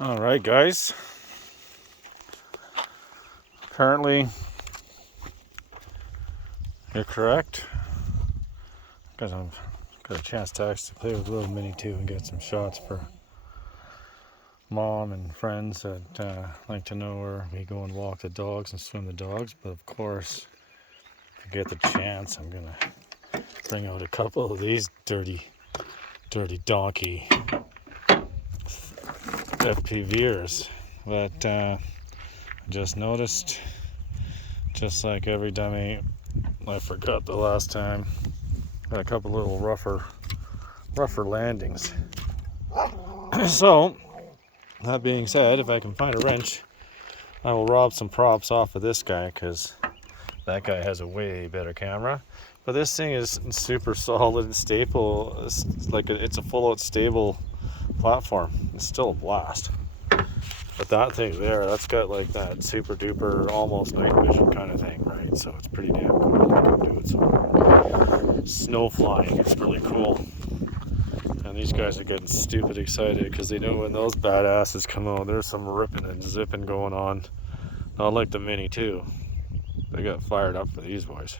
All right, guys. Apparently, you're correct. Because I've got a chance to actually play with little Mini 2 and get some shots for mom and friends that like to know where we go and walk the dogs and swim the dogs. But of course, if I get the chance, I'm gonna bring out a couple of these dirty donkey FPVers. But just noticed, just like every dummy, I forgot the last time, got a couple little rougher landings. So, that being said, if I can find a wrench, I will rob some props off of this guy, because that guy has a way better camera. But this thing is super solid and stable. It's a full-out stable platform. It's still a blast. But that thing there, that's got like that super duper almost night vision kind of thing, right? So it's pretty damn cool. Like I'm doing some snow flying. It's really cool. And these guys are getting stupid excited because they know when those badasses come out, there's some ripping and zipping going on. Not like the Mini 2. They got fired up for these boys.